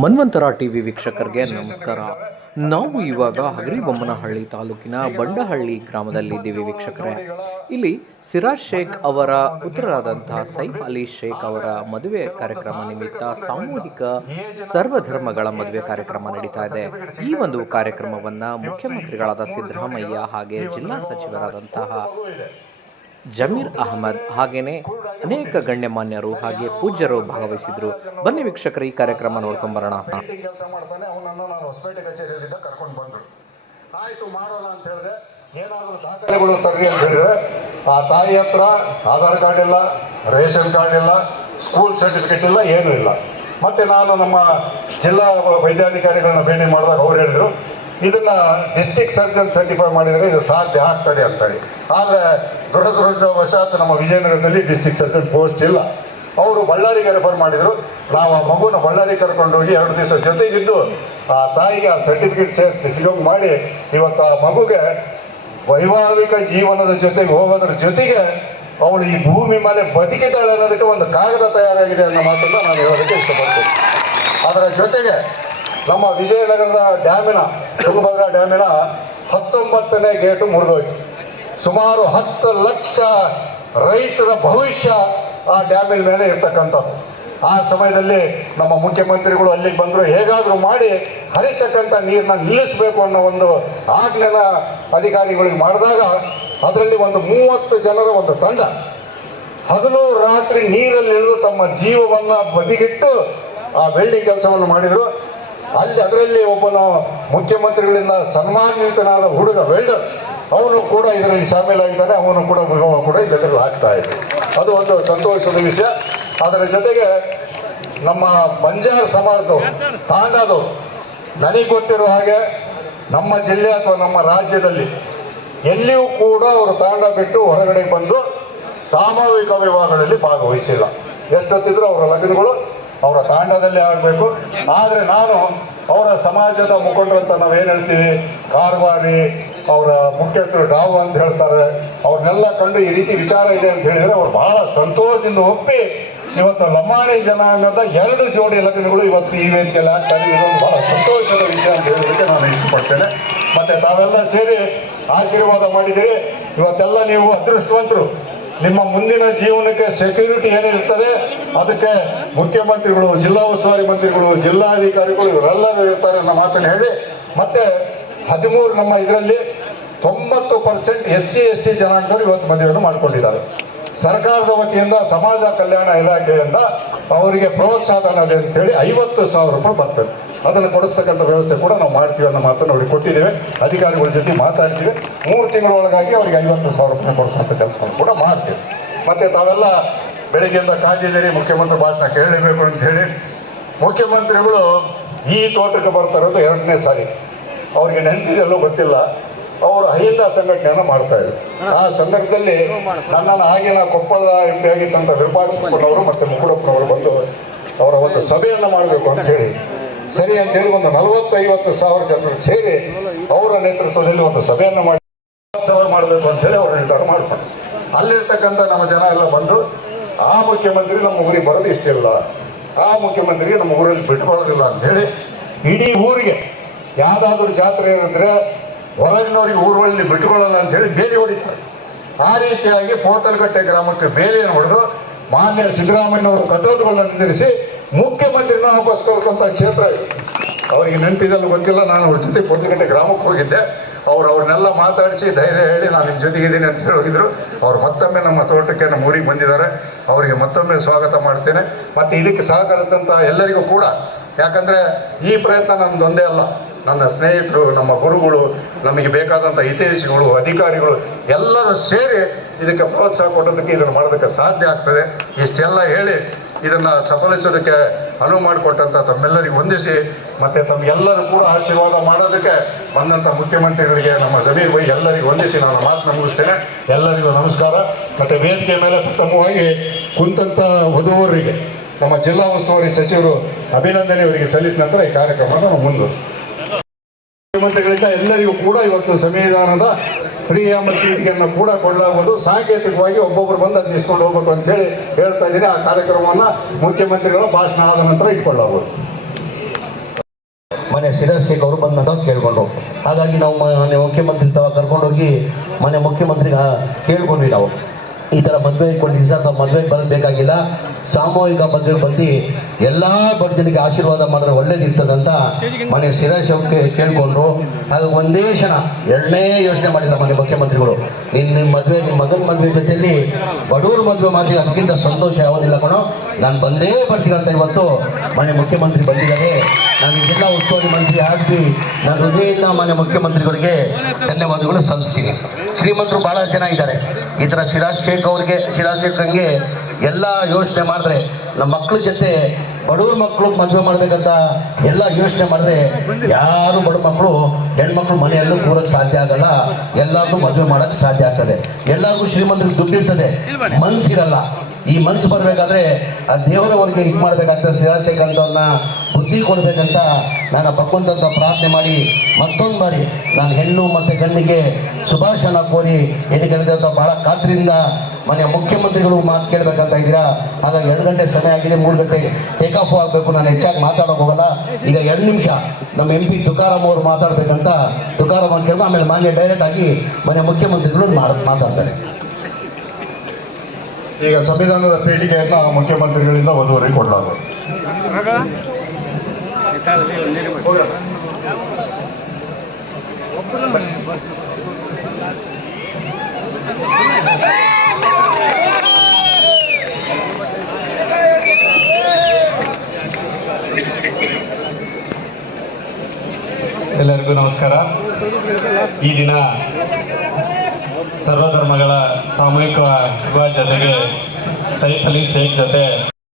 ಮನ್ವಂತರ TV ವೀಕ್ಷಕರಿಗೆ ನಮಸ್ಕಾರ. ನಾವು ಇವಾಗ ಹಗರಿಬೊಮ್ಮನಹಳ್ಳಿ ತಾಲೂಕಿನ ಬಂಡಹಳ್ಳಿ ಗ್ರಾಮದಲ್ಲಿದ್ದೀವಿ ವೀಕ್ಷಕರೇ. ಇಲ್ಲಿ ಸಿರಾಜ್ ಶೇಖ್ ಅವರ ಪುತ್ರರಾದಂತಹ ಸೈಫ್ ಅಲಿ ಶೇಖ್ ಅವರ ಮದುವೆ ಕಾರ್ಯಕ್ರಮ ನಿಮಿತ್ತ ಸಾಮೂಹಿಕ ಸರ್ವಧರ್ಮಗಳ ಮದುವೆ ಕಾರ್ಯಕ್ರಮ ನಡೀತಾ ಇದೆ. ಈ ಒಂದು ಕಾರ್ಯಕ್ರಮವನ್ನು ಮುಖ್ಯಮಂತ್ರಿಗಳಾದ ಸಿದ್ದರಾಮಯ್ಯ ಹಾಗೆ ಜಿಲ್ಲಾ ಸಚಿವರಾದಂತಹ ಜಮೀರ್ ಅಹಮದ್ ಹಾಗೇನೆ ಅನೇಕ ಗಣ್ಯಮಾನ್ಯರು ಹಾಗೆ ಪೂಜ್ಯರು ಭಾಗವಹಿಸಿದ್ರು. ಬನ್ನಿ ವೀಕ್ಷಕರು, ಈ ಕಾರ್ಯಕ್ರಮ ನೋಡ್ಕೊಂಬರೋಣ ಕೆಲಸ ನಾನು ಕಚೇರಿಯಿಂದ ಕರ್ಕೊಂಡು ಬಂದರು. ಆಯಿತು, ಮಾಡೋಣ ಅಂತ ಹೇಳಿದೆ ಏನಾದರೂ ದಾಖಲೆಗಳು ತರ್ರಿ ಅಂತ ಹೇಳಿದ್ರೆ, ಆ ತಾಯಿ ಹತ್ರ ಆಧಾರ್ ಕಾರ್ಡ್ ಇಲ್ಲ, ರೇಷನ್ ಕಾರ್ಡ್ ಇಲ್ಲ ಸ್ಕೂಲ್ ಸರ್ಟಿಫಿಕೇಟ್ ಇಲ್ಲ, ಏನೂ ಇಲ್ಲ. ಮತ್ತೆ ನಾನು ನಮ್ಮ ಜಿಲ್ಲಾ ವೈದ್ಯಾಧಿಕಾರಿಗಳನ್ನ ಭೇಟಿ ಮಾಡಿದಾಗ ಅವ್ರು ಹೇಳಿದ್ರು ಇದನ್ನ ಡಿಸ್ಟಿಕ್ ಸರ್ಜನ್ ಸರ್ಟಿಫೈ ಮಾಡಿದರೆ ಇದು ಸಾಧ್ಯ ಆಗ್ತದೆ ಅಂತೇಳಿ. ಆದರೆ ದುರದೃಷ್ಟವಶಾತ್ ನಮ್ಮ ವಿಜಯನಗರದಲ್ಲಿ ಡಿಸ್ಟಿಕ್ ಸರ್ಜನ್ ಪೋಸ್ಟ್ ಇಲ್ಲ. ಅವರು ಬಳ್ಳಾರಿಗೆ ರೆಫರ್ ಮಾಡಿದರು. ನಾವು ಆ ಮಗುನ ಬಳ್ಳಾರಿ ಕರ್ಕೊಂಡು ಹೋಗಿ ಎರಡು ದಿವಸ ಜೊತೆಗಿದ್ದು ಆ ತಾಯಿಗೆ ಆ ಸರ್ಟಿಫಿಕೇಟ್ ಸಿಗೋಂಗ್ ಮಾಡಿ ಇವತ್ತು ಆ ಮಗುಗೆ ವೈವಾಹಿಕ ಜೀವನದ ಜೊತೆಗೆ ಹೋಗೋದ್ರ ಜೊತೆಗೆ ಅವಳು ಈ ಭೂಮಿ ಮೇಲೆ ಬದುಕಿದ್ದಾಳೆ ಅನ್ನೋದಕ್ಕೆ ಒಂದು ಕಾಗದ ತಯಾರಾಗಿದೆ ಅನ್ನೋ ಮಾತನ್ನು ನಾನು ಹೇಳೋದಕ್ಕೆ ಇಷ್ಟಪಡ್ತೀನಿ. ಅದರ ಜೊತೆಗೆ ನಮ್ಮ ವಿಜಯನಗರದ ಡ್ಯಾಮಿನ ತುಂಗಭದ್ರಾ ಡ್ಯಾಮಿನ ಹತ್ತೊಂಬತ್ತನೇ ಗೇಟು ಮುರಿದೋಯ್ತು. ಸುಮಾರು ಹತ್ತು ಲಕ್ಷ ರೈತರ ಭವಿಷ್ಯ ಆ ಡ್ಯಾಮಿನ ಮೇಲೆ ಇರ್ತಕ್ಕಂಥದ್ದು. ಆ ಸಮಯದಲ್ಲಿ ನಮ್ಮ ಮುಖ್ಯಮಂತ್ರಿಗಳು ಅಲ್ಲಿಗೆ ಬಂದರು ಹೇಗಾದರೂ ಮಾಡಿ ಹರಿತಕ್ಕಂಥ ನೀರನ್ನ ನಿಲ್ಲಿಸಬೇಕು ಅನ್ನೋ ಒಂದು ಆಜ್ಞೆನ ಅಧಿಕಾರಿಗಳಿಗೆ ಮಾಡಿದಾಗ ಅದರಲ್ಲಿ ಒಂದು ಮೂವತ್ತು ಜನರ ಒಂದು ತಂಡ. ಹಗಲು ರಾತ್ರಿ ನೀರಲ್ಲಿ ಇಳಿದು ತಮ್ಮ ಜೀವವನ್ನು ಬದಿಗಿಟ್ಟು ಆ ವೆಲ್ಡಿಂಗ್ ಕೆಲಸವನ್ನು ಮಾಡಿದರು. ಅಲ್ಲಿ ಅದರಲ್ಲಿ ಒಬ್ಬನು ಮುಖ್ಯಮಂತ್ರಿಗಳಿಂದ ಸನ್ಮಾನಿತನಾದ ಹುಡುಗ ವೆಲ್ಡರ್, ಅವನು ಕೂಡ ಇದರಲ್ಲಿ ಶಾಮೀಲಾಗಿದ್ದಾನೆ, ಅವನು ಕೂಡ ವಿವಾಹ ಕೂಡ ಇದರಲ್ಲಿ ಆಗ್ತಾ ಇದೆ ಅದು ಒಂದು ಸಂತೋಷದ ವಿಷಯ. ಅದರ ಜೊತೆಗೆ ನಮ್ಮ ಬಂಜಾರ ಸಮಾಜದವರು, ತಾಂಡದವರು, ನನಗೆ ಗೊತ್ತಿರೋ ಹಾಗೆ ನಮ್ಮ ಜಿಲ್ಲೆ ಅಥವಾ ನಮ್ಮ ರಾಜ್ಯದಲ್ಲಿ ಎಲ್ಲಿಯೂ ಕೂಡ ಅವರು ತಾಂಡ ಬಿಟ್ಟು ಹೊರಗಡೆ ಬಂದು ಸಾಮೂಹಿಕ ವಿವಾಹಗಳಲ್ಲಿ ಭಾಗವಹಿಸಿಲ್ಲ. ಎಷ್ಟೊತ್ತಿದ್ರು ಅವರ ಲಗ್ನಗಳು ಅವರ ತಾಂಡದಲ್ಲಿ ಆಗಬೇಕು. ಆದರೆ ನಾನು ಅವರ ಸಮಾಜದ ಮುಖಂಡರಂತ ನಾವೇನು ಹೇಳ್ತೀವಿ? ಕಾರವಾರಿ ಅವರ ಮುಖ್ಯಸ್ಥರು ಡಾವು ಅಂತ ಹೇಳ್ತಾರೆ. ಅವ್ರನ್ನೆಲ್ಲ ಕಂಡು ಈ ರೀತಿ ವಿಚಾರ ಇದೆ ಅಂತ ಹೇಳಿದರೆ ಅವ್ರು ಬಹಳ ಸಂತೋಷದಿಂದ ಒಪ್ಪಿ ಇವತ್ತು ಲಂಬಾಣಿ ಜನಾಂಗದ ಎರಡು ಜೋಡಿ ಲಗ್ನಗಳು ಇವತ್ತು ಈ ವೇದಿಕೆಯಲ್ಲಿ ಆಗ್ತಾರೆ ಇದೊಂದು ಬಹಳ ಸಂತೋಷದ ವಿಷಯ ಅಂತ ಹೇಳೋದಕ್ಕೆ ನಾನು ಇಷ್ಟಪಡ್ತೇನೆ. ಮತ್ತು ತಾವೆಲ್ಲ ಸೇರಿ ಆಶೀರ್ವಾದ ಮಾಡಿದ್ದೀರಿ. ಇವತ್ತೆಲ್ಲ ನೀವು ಅದೃಷ್ಟವಂತರು. ನಿಮ್ಮ ಮುಂದಿನ ಜೀವನಕ್ಕೆ ಸೆಕ್ಯೂರಿಟಿ ಏನಿರ್ತದೆ ಅದಕ್ಕೆ ಮುಖ್ಯಮಂತ್ರಿಗಳು, ಜಿಲ್ಲಾ ಉಸ್ತುವಾರಿ ಮಂತ್ರಿಗಳು, ಜಿಲ್ಲಾಧಿಕಾರಿಗಳು ಇವರೆಲ್ಲರೂ ಇರ್ತಾರೆ ಅನ್ನೋ ಮಾತನ್ನು ಹೇಳಿ, ಮತ್ತೆ ಹದಿಮೂರು ನಮ್ಮ ಇದರಲ್ಲಿ ತೊಂಬತ್ತು percent S C S T ಜನಾಂಗದವರು ಇವತ್ತು ಮದುವೆಯನ್ನು ಮಾಡಿಕೊಂಡಿದ್ದಾರೆ. ಸರ್ಕಾರದ ವತಿಯಿಂದ ಸಮಾಜ ಕಲ್ಯಾಣ ಇಲಾಖೆಯಿಂದ ಅವರಿಗೆ ಪ್ರೋತ್ಸಾಹ ಇದೆ ಅಂತೇಳಿ ಐವತ್ತು ಸಾವಿರ ರೂಪಾಯಿ ಬರ್ತದೆ. ಅದನ್ನು ಕೊಡಿಸ್ತಕ್ಕಂಥ ವ್ಯವಸ್ಥೆ ಕೂಡ ನಾವು ಮಾಡ್ತೀವಿ ಅನ್ನೋ ಮಾತನ್ನು ಅವ್ರಿಗೆ ಕೊಟ್ಟಿದ್ದೇವೆ. ಅಧಿಕಾರಿಗಳ ಜೊತೆ ಮಾತಾಡ್ತೀವಿ. ಮೂರು ತಿಂಗಳ ಒಳಗಾಗಿ ಅವರಿಗೆ ಐವತ್ತು ಸಾವಿರ ರೂಪಾಯಿ ಕೊಡಿಸೋಂಥ ಕೆಲಸವನ್ನು ಕೂಡ ಮಾಡ್ತೀವಿ. ಮತ್ತು ತಾವೆಲ್ಲ ಬೆಳಗ್ಗೆಯಿಂದ ಕಾದಿದ್ದೀರಿ ಮುಖ್ಯಮಂತ್ರಿ ಭಾಷಣ ಕೇಳಲೇಬೇಕು ಅಂತ ಹೇಳಿ ಮುಖ್ಯಮಂತ್ರಿಗಳು ಈ ತೋಟಕ್ಕೆ ಬರ್ತಾರದು ಎರಡನೇ ಸಾರಿ. ಅವ್ರಿಗೆ ನೆನಪಿದೆಲ್ಲೋ ಗೊತ್ತಿಲ್ಲ. ಅವರು ಅಹಿಂದ ಸಂಘಟನೆಯನ್ನು ಮಾಡ್ತಾ ಇದ್ರು. ಆ ಸಂದರ್ಭದಲ್ಲಿ ನನ್ನನ್ನು ಆಗಿನ ಕೊಪ್ಪಳದ ಎಂ ಪಿ ಆಗಿದ್ದಂಥ ವಿರೂಪಾಕ್ಷಪ್ಪನವರು ಮತ್ತು ಮುಕುಡಪ್ಪನವರು ಬಂದು ಅವರ ಒಂದು ಸಭೆಯನ್ನು ಮಾಡಬೇಕು ಅಂತ ಹೇಳಿ ಸರಿ ಅಂತೇಳಿ ಒಂದು ನಲವತ್ತೈವತ್ತು ಸಾವಿರ ಜನರು ಸೇರಿ ಅವರ ನೇತೃತ್ವದಲ್ಲಿ ಒಂದು ಸಭೆಯನ್ನು ಮಾಡಿ ಮಾಡಬೇಕು ಅಂತ ಹೇಳಿ ಅವರು ನಿರ್ಧಾರ ಮಾಡ್ಕೊಂಡು ಅಲ್ಲಿರ್ತಕ್ಕಂಥ ನಮ್ಮ ಜನ ಎಲ್ಲ ಬಂದು, ಆ ಮುಖ್ಯಮಂತ್ರಿ ನಮ್ಮ ಊರಿಗೆ ಬರೋದು ಇಷ್ಟಿಲ್ಲ, ಆ ಮುಖ್ಯಮಂತ್ರಿಗೆ ನಮ್ಮ ಊರಲ್ಲಿ ಬಿಟ್ಕೊಳ್ಳೋದಿಲ್ಲ ಅಂತ ಹೇಳಿ ಇಡೀ ಊರಿಗೆ ಯಾವುದಾದ್ರೂ ಜಾತ್ರೆ ಏನಂದ್ರೆ ಹೊರಗಿನವ್ರಿಗೆ ಊರಲ್ಲಿ ಬಿಟ್ಕೊಳ್ಳಲ್ಲ ಅಂತ ಹೇಳಿ ಬೇಲಿ ಹೊಡಿತಾರೆ. ಆ ರೀತಿಯಾಗಿ ಪೋತಲ್ಕಟ್ಟೆ ಗ್ರಾಮಕ್ಕೆ ಬೇಲಿಯನ್ನು ಹೊಡೆದು ಮಾನ್ಯ ಸಿದ್ದರಾಮಯ್ಯನವರು ಕಟೌಟ್ಗಳನ್ನು ನಿಂದಿರಿಸಿ ಮುಖ್ಯಮಂತ್ರಿನ ವಾಪಸ್ ಕ್ಷೇತ್ರ ಇದು. ಅವರಿಗೆ ನೆನಪಿದಲ್ಲ ಗೊತ್ತಿಲ್ಲ. ನಾನು ಅವ್ರ ಜೊತೆ ಪೊದ್ದುಗಟ್ಟೆ ಗ್ರಾಮಕ್ಕೆ ಹೋಗಿದ್ದೆ. ಅವ್ರು ಅವ್ರನ್ನೆಲ್ಲ ಮಾತಾಡಿಸಿ ಧೈರ್ಯ ಹೇಳಿ ನಾನು ನಿಮ್ಮ ಜೊತೆಗಿದ್ದೀನಿ ಅಂತ ಹೇಳಿದ್ರು ಅವ್ರು ಮತ್ತೊಮ್ಮೆ ನಮ್ಮ ತೋಟಕ್ಕೆ, ನಮ್ಮ ಊರಿಗೆ ಬಂದಿದ್ದಾರೆ. ಅವರಿಗೆ ಮತ್ತೊಮ್ಮೆ ಸ್ವಾಗತ ಮಾಡ್ತೇನೆ. ಮತ್ತು ಇದಕ್ಕೆ ಸಹಕರಿಸಿದಂಥ ಎಲ್ಲರಿಗೂ ಕೂಡ, ಯಾಕಂದರೆ ಈ ಪ್ರಯತ್ನ ನನ್ನದೊಂದೇ ಅಲ್ಲ. ನನ್ನ ಸ್ನೇಹಿತರು, ನಮ್ಮ ಗುರುಗಳು, ನಮಗೆ ಬೇಕಾದಂಥ ಹಿತೈಷಿಗಳು, ಅಧಿಕಾರಿಗಳು ಎಲ್ಲರೂ ಸೇರಿ ಇದಕ್ಕೆ ಪ್ರೋತ್ಸಾಹ ಕೊಡೋದಕ್ಕೆ, ಇದನ್ನು ಮಾಡೋದಕ್ಕೆ ಸಾಧ್ಯ ಆಗ್ತದೆ. ಇಷ್ಟೆಲ್ಲ ಹೇಳಿ ಇದನ್ನು ಸಫಲಿಸೋದಕ್ಕೆ ಅನುವು ಮಾಡಿಕೊಟ್ಟಂಥ ತಮ್ಮೆಲ್ಲರಿಗೂ ವಂದಿಸಿ, ಮತ್ತು ತಮಗೆಲ್ಲರೂ ಕೂಡ ಆಶೀರ್ವಾದ ಮಾಡೋದಕ್ಕೆ ಬಂದಂಥ ಮುಖ್ಯಮಂತ್ರಿಗಳಿಗೆ ನಮ್ಮ ಜಮೀರ್ ಬೈ ಎಲ್ಲರಿಗೂ ವಂದಿಸಿ, ನಾನು ಮಾತನ್ನ ಮುಗಿಸ್ತೇನೆ. ಎಲ್ಲರಿಗೂ ನಮಸ್ಕಾರ. ಮತ್ತು ವೇದಿಕೆ ಮೇಲೆ ಉತ್ತಮವಾಗಿ ಕುಂತಂಥ ವಧುವರಿಗೆ, ನಮ್ಮ ಜಿಲ್ಲಾ ಉಸ್ತುವಾರಿ ಸಚಿವರು ಅಭಿನಂದನೆ ಅವರಿಗೆ ಸಲ್ಲಿಸಿದ ನಂತರ ಈ ಕಾರ್ಯಕ್ರಮವನ್ನು ನಾವು ಮುಖ್ಯಮಂತ್ರಿಗಳಿಂದ ಎಲ್ಲರಿಗೂ ಕೂಡ ಇವತ್ತು ಸಂವಿಧಾನದ ಪ್ರಿಯ ಕೂಡ ಕೊಳ್ಳಬಹುದು ಸಾಂಕೇತಿಕವಾಗಿ ಒಬ್ಬೊಬ್ಬರು ಬಂದು ಅದನ್ನ ಇಸ್ಕೊಂಡು ಹೋಗ್ಬೇಕು ಅಂತ ಹೇಳಿ ಹೇಳ್ತಾ ಇದ್ದೀನಿ. ಆ ಕಾರ್ಯಕ್ರಮವನ್ನು ಮುಖ್ಯಮಂತ್ರಿಗಳು ಭಾಷಣ ಆದ ನಂತರ ಇಟ್ಕೊಳ್ಳಬಹುದು. ಮನೆ ಶೇಖ್ ಅವರು ಬಂದಂತ ಕೇಳ್ಕೊಂಡ್ರು ಹಾಗಾಗಿ ನಾವು ಮನೆ ಮುಖ್ಯಮಂತ್ರಿ ತಾವ ಕರ್ಕೊಂಡೋಗಿ ಮನೆ ಮುಖ್ಯಮಂತ್ರಿಗೆ ಕೇಳ್ಕೊಂಡ್ವಿ ನಾವು. ಈ ಥರ ಮದುವೆ ದಿವಸ ಅಥವಾ ಮದುವೆಗೆ ಬರಬೇಕಾಗಿಲ್ಲ. ಸಾಮೂಹಿಕ ಮದುವೆಗೆ ಬಂದು ಎಲ್ಲ ಭಕ್ತನಿಗೆ ಆಶೀರ್ವಾದ ಮಾಡಿದ್ರೆ ಒಳ್ಳೇದಿರ್ತದಂತ ಮನೆ ಅವ್ರಿಗೆ ಕೇಳ್ಕೊಂಡ್ರು. ಅದು ಒಂದೇ ಕ್ಷಣ ಎರಡನೇ ಯೋಚನೆ ಮಾಡಿಲ್ಲ ಮನೆ ಮುಖ್ಯಮಂತ್ರಿಗಳು. ನಿನ್ನ ನಿಮ್ಮ ಮದುವೆ ನಿಮ್ಮ ಮಗನ ಮದುವೆ ಜೊತೆಯಲ್ಲಿ ಬಡವ್ರ ಮದುವೆ ಮಾತ್ರ ಅದಕ್ಕಿಂತ ಸಂತೋಷ ಯಾವುದಿಲ್ಲ ಕಣೋ. ನಾನು ಬಂದೇ ಬರ್ತೀನಿ ಅಂತ ಇವತ್ತು ಮನೆ ಮುಖ್ಯಮಂತ್ರಿ ಬಂದಿದ್ದಾರೆ. ನಾನು ಜಿಲ್ಲಾ ಉಸ್ತುವಾರಿ ಮಂತ್ರಿ ಆಗಿ ನಾನು ಹೃದಯದಿಂದ ಮನೆ ಮುಖ್ಯಮಂತ್ರಿಗಳಿಗೆ ಧನ್ಯವಾದಗಳು ಸಲ್ಲಿಸ್ತೀನಿ. ಶ್ರೀಮಂತರು ಭಾಳ ಜನ ಇದ್ದಾರೆ. ಈ ಥರ ಶಿರಾಜ್ ಶೇಖ್ ಅವ್ರಿಗೆ ಶಿರಾಜ್ ಶೇಖ್ ಹಂಗೆ ಎಲ್ಲ ಯೋಚನೆ ಮಾಡಿದ್ರೆ ನಮ್ಮ ಮಕ್ಕಳ ಜೊತೆ ಬಡವ್ರ ಮಕ್ಕಳು ಮದುವೆ ಮಾಡ್ಬೇಕಂತ ಎಲ್ಲ ಯೋಚನೆ ಮಾಡಿದ್ರೆ ಯಾರು ಬಡ ಮಕ್ಕಳು ಹೆಣ್ಮಕ್ಳು ಮನೆಯಲ್ಲೂ ಕೂರಕ್ಕೆ ಸಾಧ್ಯ ಆಗಲ್ಲ. ಎಲ್ಲರಿಗೂ ಮದುವೆ ಮಾಡೋಕ್ಕೆ ಸಾಧ್ಯ ಆಗ್ತದೆ. ಎಲ್ಲರಿಗೂ ಶ್ರೀಮಂತರಿಗೆ ದುಡ್ಡು ಇರ್ತದೆ. ಮನ್ಸಿರಲ್ಲ. ಈ ಮನ್ಸು ಬರಬೇಕಾದ್ರೆ ಆ ದೇವರವರೆಗೆ ಇದು ಮಾಡ್ಬೇಕಂತ ಶಿವಶೇಖರ್ನ ಬುದ್ಧಿ ಕೊಡ್ಬೇಕಂತ ನಾನು ಭಗವಂತ ಪ್ರಾರ್ಥನೆ ಮಾಡಿ ಮತ್ತೊಂದು ಬಾರಿ ನಾನು ಹೆಣ್ಣು ಮತ್ತೆ ಗಣ್ಣಿಗೆ ಶುಭಾಶನ ಕೋರಿ ಹೇಳಿದೆ ಅಂತ ಭಾಳ ಖಾತ್ರಿಯಿಂದ ಮನೆಯ ಮುಖ್ಯಮಂತ್ರಿಗಳು ಮಾತು ಕೇಳಬೇಕಂತ ಇದ್ದೀರಾ? ಹಾಗಾಗಿ ಎರಡು ಗಂಟೆ ಸಮಯ ಆಗಿದೆ ಮೂರು ಗಂಟೆಗೆ ಟೇಕ್ ಆಫ್ ಆಗಬೇಕು. ನಾನು ಹೆಚ್ಚಾಗಿ ಮಾತಾಡೋಕೆ ಹೋಗಲ್ಲ. ಈಗ ಎರಡು ನಿಮಿಷ ನಮ್ಮ ಎಂ ಪಿ ತುಕಾರಾಮ್ ಅವರು ಮಾತಾಡಬೇಕಂತ ತುಕಾರಾಮ್ ಅಂತ ಕೇಳ್ಕೊಂಡು ಆಮೇಲೆ ಮಾನ್ಯ ಡೈರೆಕ್ಟ್ ಆಗಿ ಮನೆಯ ಮುಖ್ಯಮಂತ್ರಿಗಳು ಮಾಡ್- ಮಾತಾಡ್ತಾರೆ. ಈಗ ಸಂವಿಧಾನದ ಪೇಟಿಕೆಯನ್ನು ಮುಖ್ಯಮಂತ್ರಿಗಳಿಂದ ವಧುವರಿಗೆ ಕೊಡಲಾಗುವುದು ಎಲ್ಲರಿಗೂ ನಮಸ್ಕಾರ. ಈ ದಿನ ಸರ್ವಧರ್ಮಗಳ ಸಾಮೂಹಿಕ ವಿವಾಹ ಜೊತೆಗೆ ಸೈಫ್ ಅಲಿ ಶೇಖ್ ಜೊತೆ